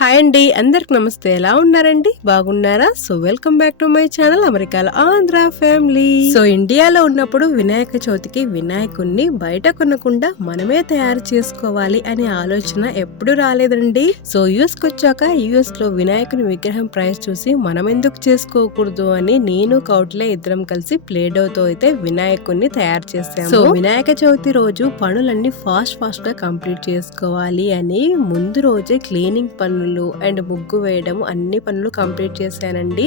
Hi అండి, అందరికి నమస్తే. ఎలా ఉన్నారండి? బాగున్నారా? So welcome back to my channel అమెరికాలో ఆంధ్ర ఫ్యామిలీ. సో ఇండియాలో ఉన్నప్పుడు వినాయక చవితికి వినాయకుడిని బయట కొనకుండా మనమే తయారు చేసుకోవాలి అనే ఆలోచన ఎప్పుడు రాలేదండి. సో యూఎస్ కి వచ్చాక యూఎస్ లో వినాయకుని విగ్రహం ప్రైస్ చూసి మనం ఎందుకు చేసుకోకూడదు అని నేను కౌటిల్య ఇద్దరం కలిసి ప్లేడోతో అయితే వినాయకుడిని తయారు చేసాము. సో వినాయక చవితి రోజు పనులన్నీ ఫాస్ట్ గా కంప్లీట్ చేసుకోవాలి అని ముందు రోజే క్లీనింగ్ పనులు అండ్ ముగ్గు వేయడం అన్ని పనులు కంప్లీట్ చేశానండి.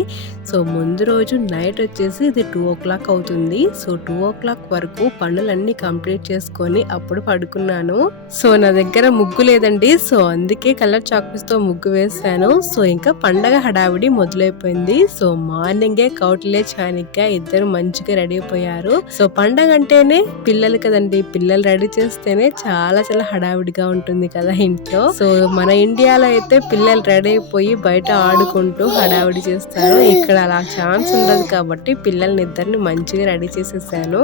సో ముందు రోజు నైట్ వచ్చేసి ఇది 2 o'clock అవుతుంది. సో 2 o'clock వరకు పనులన్నీ కంప్లీట్ చేసుకొని అప్పుడు పడుకున్నాను. సో నా దగ్గర ముగ్గు లేదండి, సో అందుకే కలర్ చాక్పీస్ తో ముగ్గు వేసాను. సో ఇంకా పండగ హడావిడి మొదలైపోయింది. సో మార్నింగే కౌటిల్య చాణిక్య ఇద్దరు మంచిగా రెడీ అయిపోయారు. సో పండగ అంటేనే పిల్లలు కదండి, పిల్లలు రెడీ చేస్తేనే చాలా హడావిడిగా ఉంటుంది కదా ఇంట్లో. సో మన ఇండియాలో అయితే పిల్లలు రెడీ అయిపోయి బయట ఆడుకుంటూ హడావిడి చేస్తారు. ఇక్కడ అలా ఛాన్స్ ఉండదు కాబట్టి పిల్లల్ని ఇద్దరిని మంచిగా రెడీ చేసేసాను.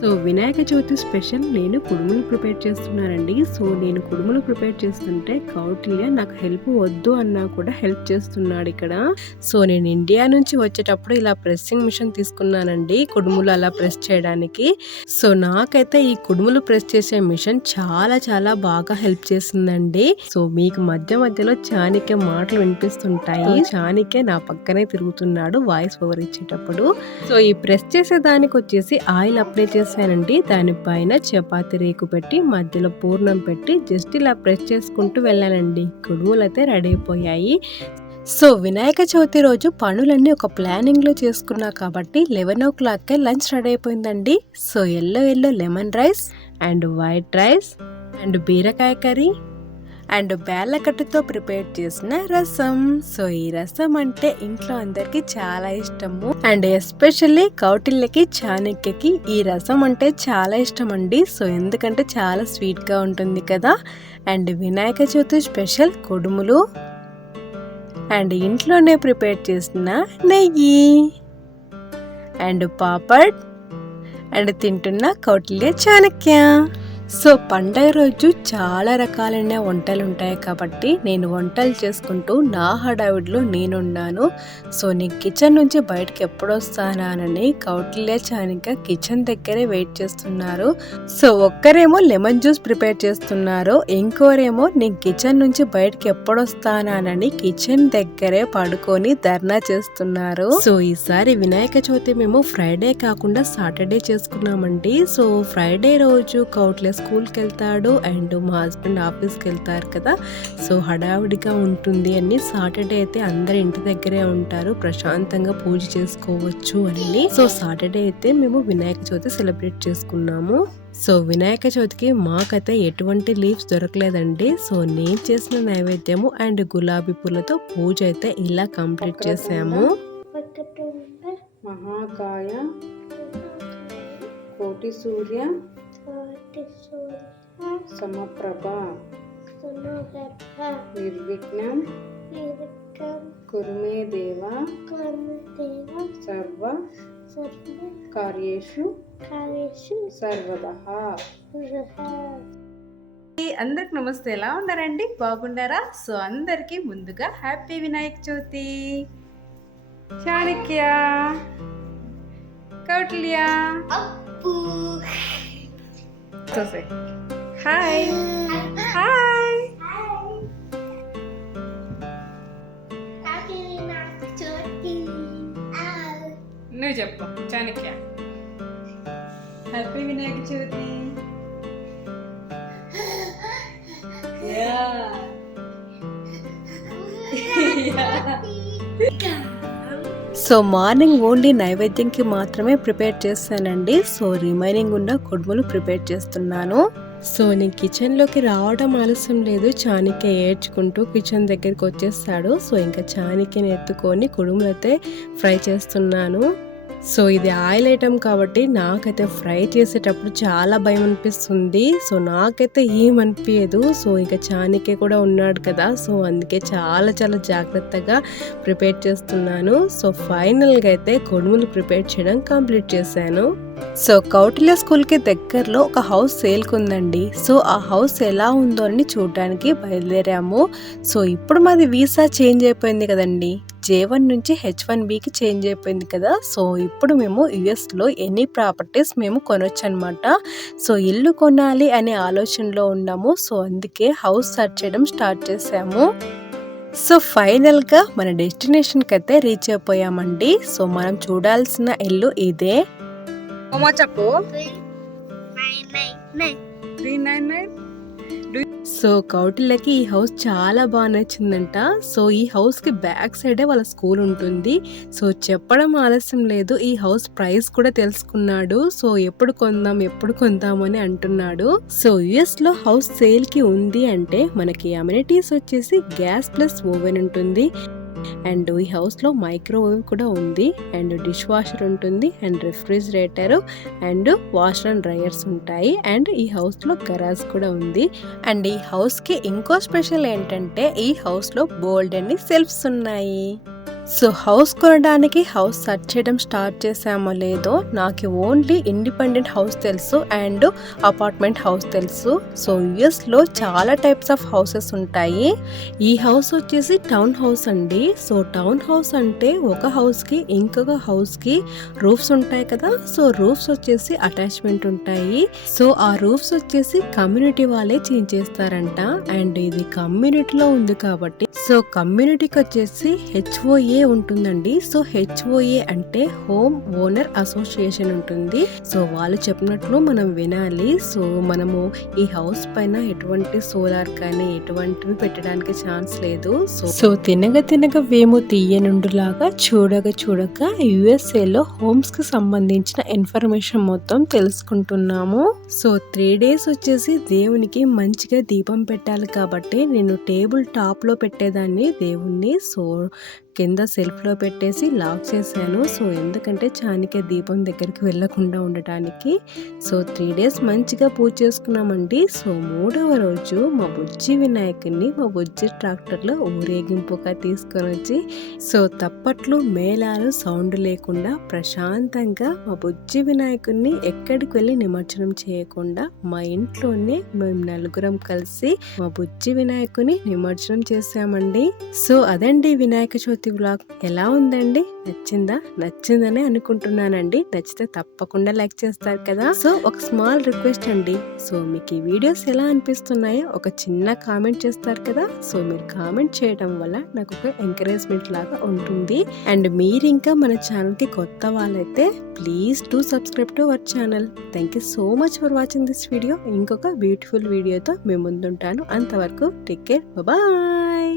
సో వినాయక చవితి స్పెషల్ నేను కుడుములు ప్రిపేర్ చేస్తున్నానండి. సో నేను కుడుములు ప్రిపేర్ చేస్తుంటే కౌటిల్య నాకు హెల్ప్ వద్దు అన్నా కూడా హెల్ప్ చేస్తున్నాడు ఇక్కడ. సో నేను ఇండియా నుంచి వచ్చేటప్పుడు ఇలా ప్రెస్సింగ్ మిషన్ తీసుకున్నానండి, కుడుములు అలా ప్రెస్ చేయడానికి. సో నాకైతే ఈ కుడుములు ప్రెస్ చేసే మిషన్ చాలా బాగా హెల్ప్ చేసిందండి. సో మీకు మధ్యలో చాణిక్య మాటలు వినిపిస్తుంటాయి. చాణిక్య నా పక్కనే తిరుగుతున్నాడు వాయిస్ ఓవర్ ఇచ్చేటప్పుడు. సో ఈ ప్రెస్ చేసే దానికి వచ్చేసి ఆయిల్ అప్లై చేశానండి. దానిపైన చపాతి రేకు పెట్టి మధ్యలో పూర్ణం పెట్టి జస్ట్ ఇలా ప్రెస్ చేసుకుంటూ వెళ్ళానండి. కుడుములు అయితే రెడీ అయిపోయాయి. సో వినాయక చవితి రోజు పనులన్నీ ఒక ప్లానింగ్ లో చేసుకున్నా కాబట్టి 11 o'clock లంచ్ రెడీ అయిపోయిందండి. So yellow lemon rice and white rice and బీరకాయ కర్రీ అండ్ బేళ్ళకట్టుతో ప్రిపేర్ చేసిన రసం. సో ఈ రసం అంటే ఇంట్లో అందరికి చాలా ఇష్టము అండ్ ఎస్పెషల్లీ కౌటిల్యకి చాణిక్యకి ఈ రసం అంటే చాలా ఇష్టం అండి. సో ఎందుకంటే చాలా స్వీట్ గా ఉంటుంది కదా. అండ్ వినాయక చవితి స్పెషల్ కుడుములు అండ్ ఇంట్లోనే ప్రిపేర్ చేసిన నెయ్యి అండ్ పాపడ్ అండ్ తింటున్న కౌటిల్య చాణిక్య. సో పండగ రోజు చాలా రకాలైన వంటలు ఉంటాయి కాబట్టి నేను వంటలు చేసుకుంటూ నా హడావిడిలో నేనున్నాను. సో నేను కిచెన్ నుంచి బయటకు ఎప్పుడు వస్తానని కౌటిల్య చాణిక్య కిచెన్ దగ్గరే వెయిట్ చేస్తున్నారు. సో ఒక్కరేమో లెమన్ జ్యూస్ ప్రిపేర్ చేస్తున్నారు, ఇంకోరేమో నేను కిచెన్ నుంచి బయటకు ఎప్పుడు వస్తానని కిచెన్ దగ్గరే పడుకొని ధర్నా చేస్తున్నారు. సో ఈసారి వినాయక చవితి మేము ఫ్రైడే కాకుండా సాటర్డే చేసుకున్నామండి. సో ఫ్రైడే రోజు కౌటిల్య స్కూల్కి వెళ్తాడు అండ్ మా హస్బెండ్ ఆఫీస్కి వెళ్తారు కదా. సో హడావిడిగా ఉంటుంది అని సాటర్డే అయితే అందరు ఇంటి దగ్గరే ఉంటారు, ప్రశాంతంగా పూజ చేసుకోవచ్చు అని. సో సాటర్డే అయితే మేము వినాయక చవితి సెలబ్రేట్ చేసుకున్నాము. సో వినాయక చవితికి మాకైతే ఎటువంటి లీవ్స్ దొరకలేదండి. సో నేను చేసిన నైవేద్యము అండ్ గులాబీ పూలతో పూజ అయితే ఇలా కంప్లీట్ చేసాము. మహాకాయ కోటి సూర్య సమప్రభ నిర్విఘ్నం కురుమే దేవ సర్వ కార్యేషు సర్వదః. అందరికి నమస్తే, ఎలా ఉన్నారండి? బాగున్నారా? సో అందరికి ముందుగా happy Vinayaka Chavithi. Chanakya, Kautilya, hi hi. నువ్వు చెప్పు Chanakya. Happy Vinayaka Chavithi. So morning only నైవేద్యంకి మాత్రమే ప్రిపేర్ చేస్తానండి. సో రిమైనింగ్ ఉన్న కుడుములు ప్రిపేర్ చేస్తున్నాను. సో నేను కిచెన్లోకి రావడం ఆలస్యం లేదు, చాణిక్య ఏడ్చుకుంటూ కిచెన్ దగ్గరికి వచ్చేస్తాడు. సో ఇంకా చాణిక్యని ఎత్తుకొని కుడుములు అయితే ఫ్రై చేస్తున్నాను. సో ఇది ఆయిల్ ఐటమ్ కాబట్టి నాకైతే ఫ్రై చేసేటప్పుడు చాలా భయం అనిపిస్తుంది. సో నాకైతే ఏమనిపించదు. సో ఇంకా చానికే కూడా ఉన్నాడు కదా, సో అందుకే చాలా చాలా జాగ్రత్తగా ప్రిపేర్ చేస్తున్నాను. సో ఫైనల్గా అయితే కుడుములు ప్రిపేర్ చేయడం కంప్లీట్ చేశాను. సో కౌటిల్య స్కూల్కి దగ్గరలో ఒక హౌస్ సేల్కి ఉందండి. సో ఆ హౌస్ ఎలా ఉందో అని చూడడానికి బయలుదేరాము. సో ఇప్పుడు మాది వీసా చేంజ్ అయిపోయింది కదండి, J1 నుంచి H1Bకి చేంజ్ అయిపోయింది కదా. సో ఇప్పుడు మేము యుఎస్లో ఎనీ ప్రాపర్టీస్ మేము కొనొచ్చు అనమాట. సో ఇల్లు కొనాలి అనే ఆలోచనలో ఉన్నాము. సో అందుకే హౌస్ సర్చ్ చేయడం స్టార్ట్ చేసాము. సో ఫైనల్గా మన డెస్టినేషన్కి అయితే రీచ్ అయిపోయామండి. సో మనం చూడాల్సిన ఇల్లు ఇదే. చెప్పు. సో కౌటిల్యకి ఈ హౌస్ చాలా బాగా నచ్చిందంట. సో ఈ హౌస్ కి బ్యాక్ సైడే వాళ్ళ స్కూల్ ఉంటుంది. సో చెప్పడం ఆలస్యం లేదు, ఈ హౌస్ ప్రైస్ కూడా తెలుసుకున్నాడు. సో ఎప్పుడు కొందాం అని అంటున్నాడు. సో యుఎస్ లో హౌస్ సేల్ కి ఉంది అంటే మనకి అమ్యూనిటీస్ వచ్చేసి గ్యాస్ ప్లస్ ఓవెన్ ఉంటుంది, అండ్ ఈ హౌస్ లో మైక్రోవేవ్ కూడా ఉంది, అండ్ డిష్ వాషర్ ఉంటుంది, and refrigerator, and washer and dryers ఉంటాయి, అండ్ ఈ హౌస్ లో గరాజ్ కూడా ఉంది. అండ్ ఈ హౌస్ కి ఇంకో స్పెషల్ ఏంటంటే ఈ హౌస్ లో బోల్డ్ అన్ని సెల్ఫ్స్ ఉన్నాయి. సో హౌస్ కొనడానికి హౌస్ సర్చ్ చేయడం స్టార్ట్ చేసామో లేదో, నాకు ఓన్లీ ఇండిపెండెంట్ హౌస్ తెలుసు అండ్ అపార్ట్మెంట్ హౌస్ తెలుసు. సో యుఎస్ లో చాలా టైప్స్ ఆఫ్ హౌసెస్ ఉంటాయి. ఈ హౌస్ వచ్చేసి టౌన్ హౌస్ అండి. సో టౌన్ హౌస్ అంటే ఒక హౌస్ కి ఇంకొక హౌస్ కి రూఫ్స్ ఉంటాయి కదా. సో రూఫ్స్ వచ్చేసి అటాచ్మెంట్ ఉంటాయి. సో ఆ రూఫ్స్ వచ్చేసి కమ్యూనిటీ వాళ్ళే చేంజ్ చేస్తారంట. అండ్ ఇది కమ్యూనిటీలో ఉంది కాబట్టి సో కమ్యూనిటీకి వచ్చేసి HOA ఉంటుందండి. సో HOA అంటే హోమ్ ఓనర్ అసోసియేషన్ ఉంటుంది. సో వాళ్ళు చెప్పినట్లు మనం వినాలి. సో మనము ఈ హౌస్ పైన ఎటువంటి సోలార్ కానీ ఎటువంటివి పెట్టడానికి ఛాన్స్ లేదు. సో తినగ వేము తీయనుండులాగా చూడగా USA లో హోమ్స్ కి సంబంధించిన ఇన్ఫర్మేషన్ మొత్తం తెలుసుకుంటున్నాము. సో 3 days వచ్చేసి దేవునికి మంచిగా దీపం పెట్టాలి కాబట్టి నేను టేబుల్ టాప్ లో పెట్టేదాన్ని దేవుణ్ణి. సో కింద సెల్ఫ్లో పెట్టేసి లాక్ చేశాను. సో ఎందుకంటే చానికే దీపం దగ్గరికి వెళ్ళకుండా ఉండటానికి. సో 3 days మంచిగా పూజ చేసుకున్నామండి. సో 3వ రోజు మా బుజ్జి వినాయకుడిని మా బుజ్జి ట్రాక్టర్లో ఊరేగింపుగా తీసుకొని వచ్చి సో తప్పట్లు మేళాలు సౌండ్ లేకుండా ప్రశాంతంగా మా బుజ్జి వినాయకుడిని ఎక్కడికి వెళ్ళి నిమజ్జనం చేయకుండా మా ఇంట్లోనే మేము నలుగురం కలిసి మా బుజ్జి వినాయకుని నిమజ్జనం చేసామండి. సో అదండి వినాయక చవితి వ్లాగ్. ఎలా ఉందండి? నచ్చిందని అనుకుంటున్నానండి. నచ్చితే తప్పకుండా లైక్ చేస్తారు కదా. సో ఒక స్మాల్ రిక్వెస్ట్ అండి, సో మీకు ఈ వీడియోస్ ఎలా అనిపిస్తున్నాయో ఒక చిన్న కామెంట్ చేస్తారు కదా. సో మీరు కామెంట్ చేయడం వల్ల నాకు ఒక ఎంకరేజ్మెంట్ లాగా ఉంటుంది. అండ్ మీరు ఇంకా మన ఛానల్ కి కొత్త వాళ్ళైతే please do subscribe to our channel. Thank you so much for watching this video. ఇంకొక బ్యూటిఫుల్ వీడియోతో మేము ముందుంటాను. అంతవరకు టేక్ కేర్, బాయ్.